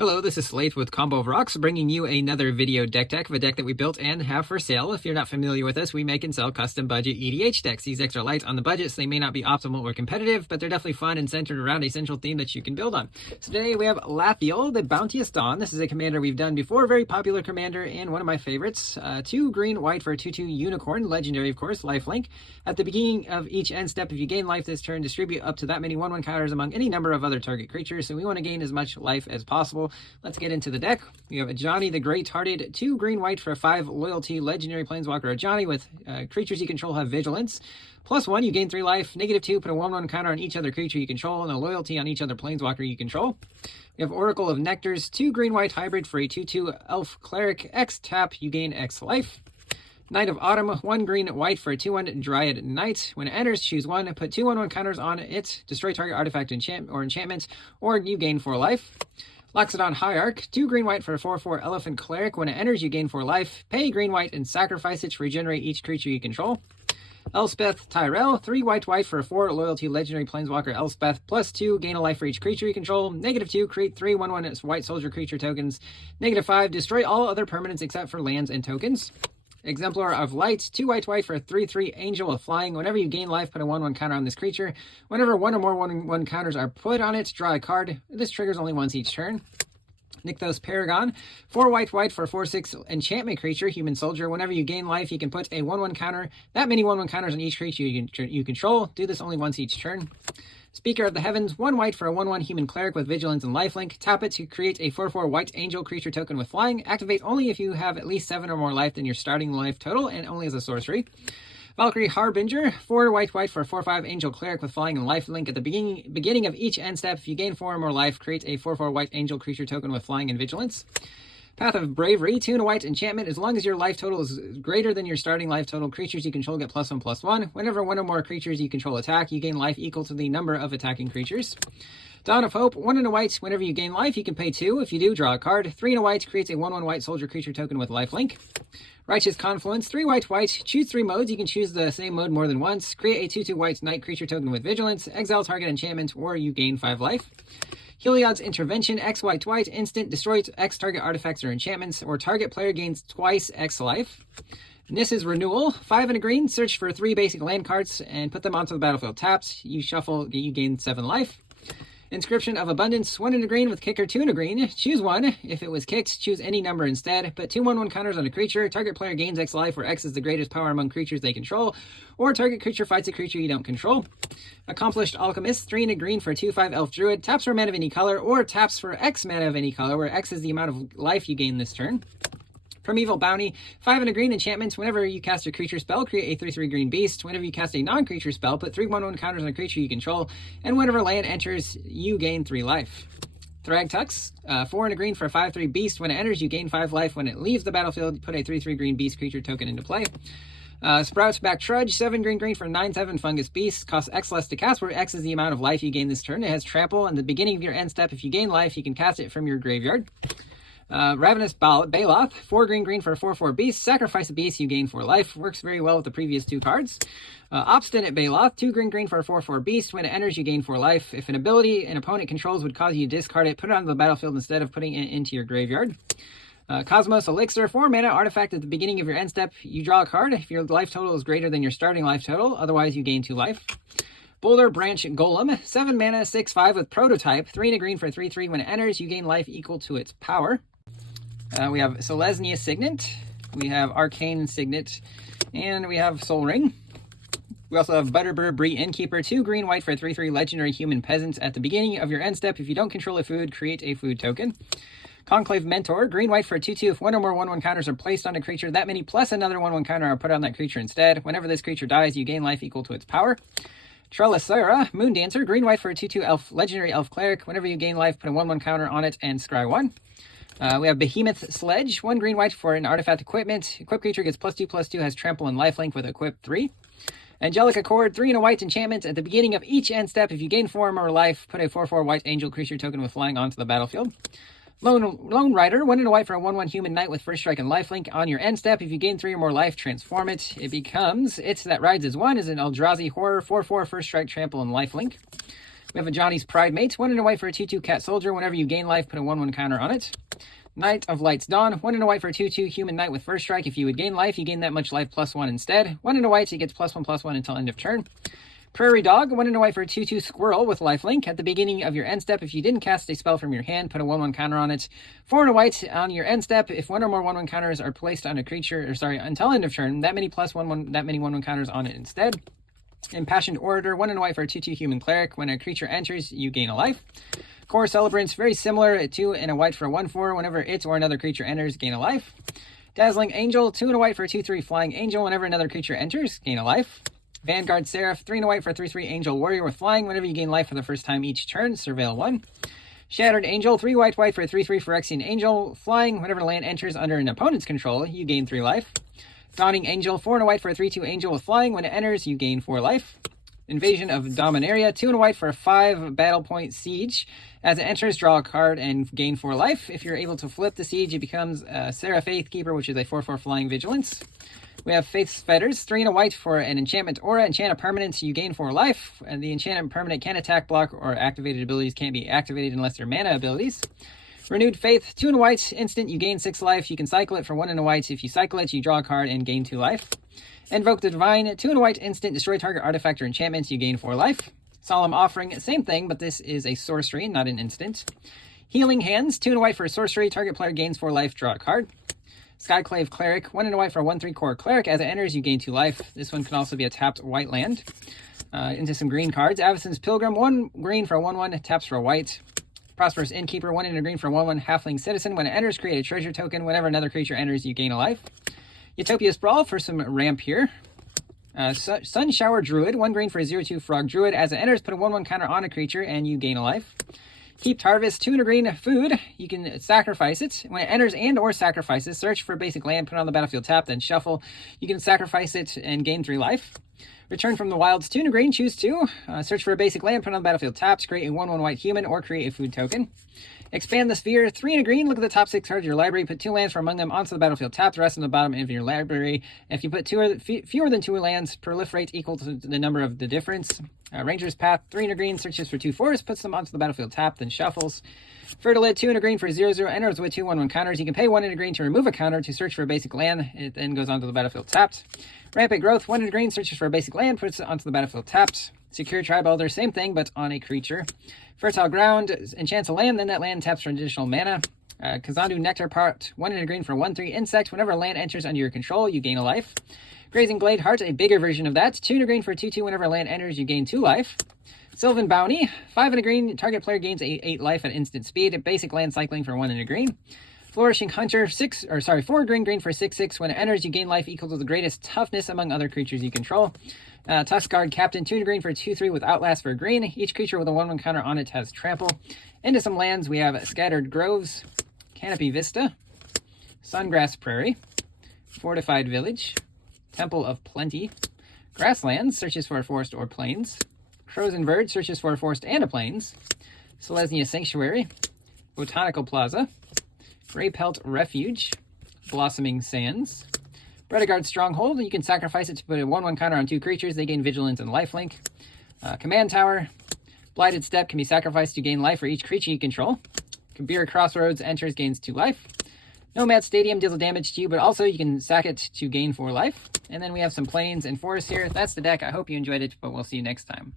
Hello, this is Slate with Combo of Rocks, bringing you another video deck of a deck that we built and have for sale. If you're not familiar with us, we make and sell custom budget EDH decks. These decks are light on the budget, so they may not be optimal or competitive, but they're definitely fun and centered around a central theme that you can build on. So today we have Lathiel, the Bounteous Dawn. This is a commander we've done before, very popular commander and one of my favorites. 2 green, white for a 2/2 unicorn, legendary of course, lifelink. At the beginning of each end step, if you gain life this turn, distribute up to that many 1/1 counters among any number of other target creatures, so we want to gain as much life as possible. Let's get into the deck. We have a Johnny the Great-Hearted, 2 green white for a 5 loyalty legendary planeswalker. A Johnny with creatures you control have vigilance. +1, you gain 3 life. -2, put a 1/1 counter on each other creature you control and a loyalty on each other planeswalker you control. We have Oracle of Nectars, 2 green white hybrid for a 2/2 elf cleric. X tap, you gain X life. Knight of Autumn, 1 green white for a 2/1 Dryad Knight. When it enters, choose 1, put 2 1/1 counters on it, destroy target artifact enchantment, or you gain 4 life. Loxodon Hierarch, 2 green white for a 4/4 Elephant Cleric. When it enters, you gain 4 life. Pay green white and sacrifice it to regenerate each creature you control. Elspeth Tyrell, 3 white for a 4 loyalty legendary planeswalker. Elspeth, +2, gain a life for each creature you control. -2, create 3 1/1 white soldier creature tokens. -5, destroy all other permanents except for lands and tokens. Exemplar of Light, 2 white for a 3/3 Angel of Flying. Whenever you gain life, put a 1/1 counter on this creature. Whenever 1 or more 1/1 counters are put on it, draw a card. This triggers only once each turn. Nykthos Paragon, 4 white for a 4/6 enchantment creature, human soldier. Whenever you gain life, you can put a 1/1 counter, that many 1/1 counters on each creature you control. Do this only once each turn. Speaker of the Heavens, 1 white for a 1/1 human cleric with vigilance and lifelink. Tap it to create a 4/4 white angel creature token with flying. Activate only if you have at least 7 or more life than your starting life total, and only as a sorcery. Valkyrie Harbinger, 4 white for a 4/5 angel cleric with flying and lifelink. At the beginning of each end step, if you gain 4 or more life, create a 4/4 white angel creature token with flying and vigilance. Path of Bravery, 2 and a white enchantment. As long as your life total is greater than your starting life total, creatures you control get +1/+1. Whenever 1 or more creatures you control attack, you gain life equal to the number of attacking creatures. Dawn of Hope, 1 and a white. Whenever you gain life, you can pay 2. If you do, draw a card. 3 and a white creates a 1/1 white soldier creature token with lifelink. Righteous Confluence, 3 white. Choose 3 modes. You can choose the same mode more than once. Create a 2/2 white knight creature token with vigilance. Exile target enchantment, or you gain 5 life. Heliod's Intervention, X white, instant, destroys X target artifacts or enchantments, or target player gains twice X life. Niss's Renewal, 5 and a green, search for 3 basic land cards and put them onto the battlefield tapped. You shuffle, you gain 7 life. Inscription of Abundance, 1 and a green with kicker, 2 and a green. Choose 1. If it was kicked, choose any number instead. Put 2 1/1 counters on a creature. Target player gains X life, where X is the greatest power among creatures they control, or target creature fights a creature you don't control. Accomplished Alchemist, 3 and a green for a 2/5 elf druid. Taps for a mana of any color, or taps for X mana of any color, where X is the amount of life you gain this turn. Primeval Bounty, 5 and a green enchantment. Whenever you cast a creature spell, create a 3/3 green beast. Whenever you cast a non-creature spell, put 3 1/1 counters on a creature you control. And whenever land enters, you gain 3 life. Thragtusk, 4 and a green for a 5/3 beast. When it enters, you gain 5 life. When it leaves the battlefield, put a 3/3 green beast creature token into play. Sprouts Back Trudge, 7 green for a 9/7 fungus beast. Costs X less to cast, where X is the amount of life you gain this turn. It has trample. At the beginning of your end step, if you gain life, you can cast it from your graveyard. Ravenous Baloth, 4 green for a 4/4 beast. Sacrifice a beast, you gain 4 life. Works very well with the previous 2 cards. Obstinate Baloth, 2 green for a 4/4 beast. When it enters, you gain 4 life. If an ability an opponent controls would cause you to discard it, put it onto the battlefield instead of putting it into your graveyard. Cosmos Elixir, 4 mana artifact. At the beginning of your end step, you draw a card if your life total is greater than your starting life total. Otherwise, you gain 2 life. Boulder Branch Golem, 7 mana, 6/5 with Prototype. 3 and a green for a 3/3. When it enters, you gain life equal to its power. We have Selesnya Signet, we have Arcane Signet, and we have Soul Ring. We also have Butterbur Bree Innkeeper, 2 green for a 3/3 legendary human peasant. At the beginning of your end step, if you don't control a food, create a food token. Conclave Mentor, green for a 2/2. If 1 or more 1/1 counters are placed on a creature, that many plus another 1/1 counter are put on that creature instead. Whenever this creature dies, you gain life equal to its power. Trellisera, Moon Dancer, green for a 2/2 elf legendary elf cleric. Whenever you gain life, put a 1/1 counter on it and scry 1. We have Behemoth Sledge, 1 green for an artifact equipment. Equipped creature gets +2/+2, has trample and lifelink with equip 3. Angelic Accord, 3 and a white enchantment. At the beginning of each end step, if you gain 4 or more life, put a 4/4 white angel creature token with flying onto the battlefield. Lone Rider, 1 and a white for a 1/1 human knight with first strike and lifelink. On your end step, if you gain 3 or more life, transform it. It becomes It That Rides as 1 is an Eldrazi Horror, 4/4 first strike, trample, and lifelink. We have a Johnny's Pride Mate, 1 and a white for a 2/2 cat soldier. Whenever you gain life, put a 1/1 counter on it. Knight of Light's Dawn, 1 and a white for a 2/2 human knight with first strike. If you would gain life, you gain that much life +1 instead. 1 and a white, it gets +1/+1 until end of turn. Prairie Dog, 1 and a white for a 2/2 squirrel with lifelink. At the beginning of your end step, if you didn't cast a spell from your hand, put a 1/1 counter on it. 4 and a white on your end step. If one or more 1/1 counters are placed on a creature, until end of turn, that many +1/1, 1/1 counters on it instead. Impassioned Orator, 1 and a white for a 2/2 human cleric. When a creature enters, you gain a life. Core Celebrants, very similar, 2 and a white for a 1/4. Whenever it or another creature enters, gain a life. Dazzling Angel, 2 and a white for a 2/3 flying angel. Whenever another creature enters, gain a life. Vanguard Seraph, 3 and a white for a 3/3 angel warrior with flying. Whenever you gain life for the first time each turn, surveil 1. Shattered Angel, 3 white for a 3/3 Phyrexian angel. Flying, whenever land enters under an opponent's control, you gain 3 life. Dawning Angel, 4 and a white for a 3/2 angel with flying. When it enters, you gain 4 life. Invasion of Dominaria, 2 and a white for a 5 battle point siege. As it enters, draw a card and gain 4 life. If you're able to flip the siege, it becomes Seraph Faithkeeper, which is a 4/4 flying vigilance. We have Faith's Fetters, 3 and a white for an enchantment aura. Enchant a permanent, you gain 4 life. And the enchantment permanent can attack, block, or activated abilities can't be activated unless they're mana abilities. Renewed Faith, 2 and a white, instant, you gain 6 life. You can cycle it for 1 and a white. If you cycle it, you draw a card and gain 2 life. Invoke the Divine, 2 and a white, instant, destroy target artifact or enchantment. You gain 4 life. Solemn Offering, same thing, but this is a sorcery, not an instant. Healing Hands, 2 and a white for a sorcery. Target player gains 4 life, draw a card. Skyclave Cleric, 1 and a white for a 1/3 core cleric. As it enters, you gain 2 life. This one can also be a tapped white land. Into some green cards. Avacyn's Pilgrim, 1 green for a 1/1, taps for a white. Prosperous Innkeeper, 1 and a green for a 1/1 halfling citizen. When it enters, create a treasure token. Whenever another creature enters, you gain a life. Utopia Sprawl for some ramp here. Sun Shower Druid, 1 green for a 0/2 frog druid. As it enters, put a 1/1 counter on a creature and you gain a life. Heaped Harvest, 2 and a green food. You can sacrifice it. When it enters and or sacrifices, search for a basic land, put it on the battlefield tap, then shuffle. You can sacrifice it and gain 3 life. Return from the Wilds, 2 and a green, choose 2. Search for a basic land, put it on the battlefield tap, create a 1/1 white human, or create a food token. Expand the Sphere, 3 and a green. Look at the top 6 cards of your library. Put 2 lands from among them onto the battlefield tap. The rest on the bottom of your library. If you put fewer than 2 lands, proliferate equal to the number of the difference. Ranger's Path, 3 and a green. Searches for 2 forests. Puts them onto the battlefield tap. Then shuffles. Fertilid, 2 and a green for 0/0. Enters with 2 1/1 counters. You can pay 1 and a green to remove a counter to search for a basic land. It then goes onto the battlefield tapped. Rampant Growth, 1 and a green. Searches for a basic land. Puts it onto the battlefield tapped. Secure Tribe Elder, same thing, but on a creature. Fertile Ground, enchants a land, then that land taps for additional mana. Kazandu Nectar Part, 1 and a green for 1/3 insect. Whenever a land enters under your control, you gain a life. Grazing Glade Heart, a bigger version of that. 2 and a green for 2/2. Whenever a land enters, you gain 2 life. Sylvan Bounty, 5 and a green. Target player gains 8 life at instant speed. Basic land cycling for 1 and a green. Flourishing Hunter, 4 green for 6/6. When it enters, you gain life equal to the greatest toughness among other creatures you control. Tuskguard Captain, 2 and a green for 2/3 with Outlast for a green. Each creature with a 1/1 counter on it has trample. Into some lands, we have Scattered Groves, Canopy Vista, Sungrass Prairie, Fortified Village, Temple of Plenty, Grasslands, searches for a forest or plains, Crows and Birds, searches for a forest and a plains, Selesnya Sanctuary, Botanical Plaza, Greypelt Refuge, Blossoming Sands, Bredegard Stronghold. You can sacrifice it to put a 1/1 counter on 2 creatures. They gain Vigilance and Lifelink. Command Tower, Blighted Step can be sacrificed to gain life for each creature you control. Kabir Crossroads, enters, gains 2 life. Nomad Stadium deals damage to you, but also you can sack it to gain 4 life. And then we have some plains and forests here. That's the deck. I hope you enjoyed it, but we'll see you next time.